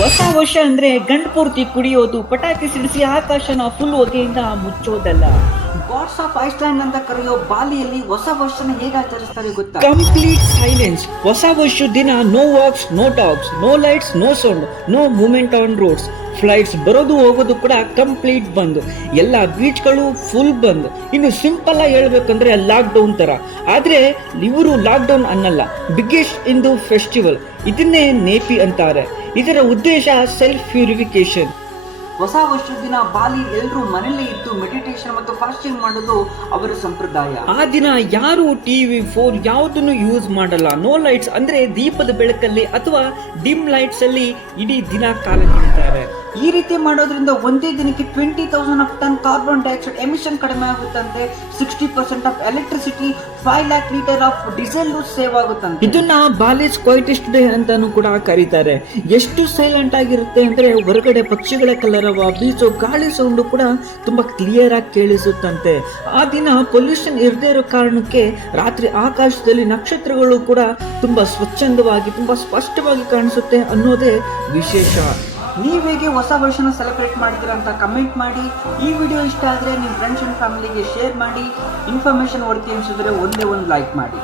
ಹೊಸ ವರ್ಷ ಅಂದ್ರೆ ಗಂಡು ಪೂರ್ತಿ ಕುಡಿಯೋದು, ಪಟಾಕಿ ಸಿಡಿಸಿ ಆಕಾಶನ ಫುಲ್ ಹೊಗೆಯಿಂದ ಮುಚ್ಚೋದಲ್ಲ. ಗಾಡ್ಸ್ ಆಫ್ ಐಸ್ಲ್ಯಾಂಡ್ ಅಂತ ಕರೆಯೋ ಬಾಲಿಯಲ್ಲಿ ಹೊಸ ವರ್ಷನ ಹೇಗೆ ಆಚರಿಸ್ತಾರೆ ಗೊತ್ತಾ? Complete silence. ಹೊಸ ವರ್ಷದ ದಿನ no walks, no talks, no lights, no sound, no movement on roads. Flights ಬರೋದು ಹೋಗೋದು ಕೂಡ ಕಂಪ್ಲೀಟ್ ಬಂದ್. ಎಲ್ಲ ಬೀಚ್ಗಳು ಫುಲ್ ಬಂದ್. ಇನ್ನು ಸಿಂಪಲ್ ಆಗಿ ಹೇಳ್ಬೇಕಂದ್ರೆ ಲಾಕ್ ಡೌನ್ ತರ. ಆದ್ರೆ ಇವರು ಲಾಕ್ ಡೌನ್ ಅನ್ನಲ್ಲ, ಬಿಗ್ಗೆಸ್ಟ್ ಹಿಂದೂ ಫೆಸ್ಟಿವಲ್. ಇದನ್ನೇ ನೇಪಿ ಅಂತಾರೆ. ಇದರ ಉದ್ದೇಶ ಸೆಲ್ಫ್ ಪ್ಯೂರಿಫಿಕೇಶನ್. ಹೊಸ ವರ್ಷದ ದಿನ ಬಾಲಿ ಎಲ್ಲರೂ ಮನೆಯಲ್ಲೇ ಇದ್ದು ಮೆಡಿಟೇಷನ್ ಮತ್ತು ಫಾಸ್ಟಿಂಗ್ ಮಾಡೋದು ಅವರ ಸಂಪ್ರದಾಯ. ಆ ದಿನ ಯಾರು ಟಿವಿ, ಫೋನ್ ಯಾವುದನ್ನು ಯೂಸ್ ಮಾಡಲ್ಲ. ನೋ ಲೈಟ್ಸ್ ಅಂದ್ರೆ ದೀಪದ ಬೆಳಕಲ್ಲಿ ಅಥವಾ ಡಿಮ್ ಲೈಟ್ಸ್ ಅಲ್ಲಿ ಇಡೀ ದಿನ ಕಾಲ ಕಳೀತಾರೆ. ಈ ರೀತಿ ಮಾಡೋದ್ರಿಂದ ಒಂದೇ ದಿನಕ್ಕೆ 20,000 of ton carbon dioxide emission ಕಡಿಮೆ ಆಗುತ್ತಂತೆ. 60% of electricity, 5 lakh litre of diesel save ಆಗುತ್ತಂತೆ. ಇದನ್ನ ಬಾಲಿಸ್ ಕ್ವೈಟೆಸ್ಟ್ ಡೇ ಅಂತಾನು ಕೂಡ ಕರೀತಾರೆ. ಎಷ್ಟು ಸೈಲೆಂಟ್ ಆಗಿರುತ್ತೆ ಅಂದ್ರೆ ಹೊರಗಡೆ ಪಕ್ಷಿಗಳ ಕಲರವ, ಬೀಚೋ ಗಾಳಿ ಸೌಂಡ್ ಕೂಡ ತುಂಬಾ ಕ್ಲಿಯರ್ ಆಗಿ ಕೇಳಿಸುತ್ತಂತೆ. ಆ ದಿನ ಪೊಲ್ಯೂಷನ್ ಇರದೇ ಇರೋ ಕಾರಣಕ್ಕೆ ರಾತ್ರಿ ಆಕಾಶದಲ್ಲಿ ನಕ್ಷತ್ರಗಳು ಕೂಡ ತುಂಬಾ ಸ್ವಚ್ಛಂದವಾಗಿ, ತುಂಬಾ ಸ್ಪಷ್ಟವಾಗಿ ಕಾಣಿಸುತ್ತೆ ಅನ್ನೋದೇ ವಿಶೇಷ. ನೀವು ಹೇಗೆ ಹೊಸ ವರ್ಷನ ಸೆಲೆಬ್ರೇಟ್ ಮಾಡ್ತೀರಾ ಅಂತ ಕಮೆಂಟ್ ಮಾಡಿ. ಈ ವಿಡಿಯೋ ಇಷ್ಟ ಆದರೆ ನಿಮ್ಮ ಫ್ರೆಂಡ್ಸ್ ಅಂಡ್ ಫ್ಯಾಮಿಲಿಗೆ ಶೇರ್ ಮಾಡಿ. ಇನ್ಫಾರ್ಮೇಶನ್ ವರ್ತಿ ಅನಿಸಿದ್ರೆ ಒಂದೇ ಒಂದು ಲೈಕ್ ಮಾಡಿ.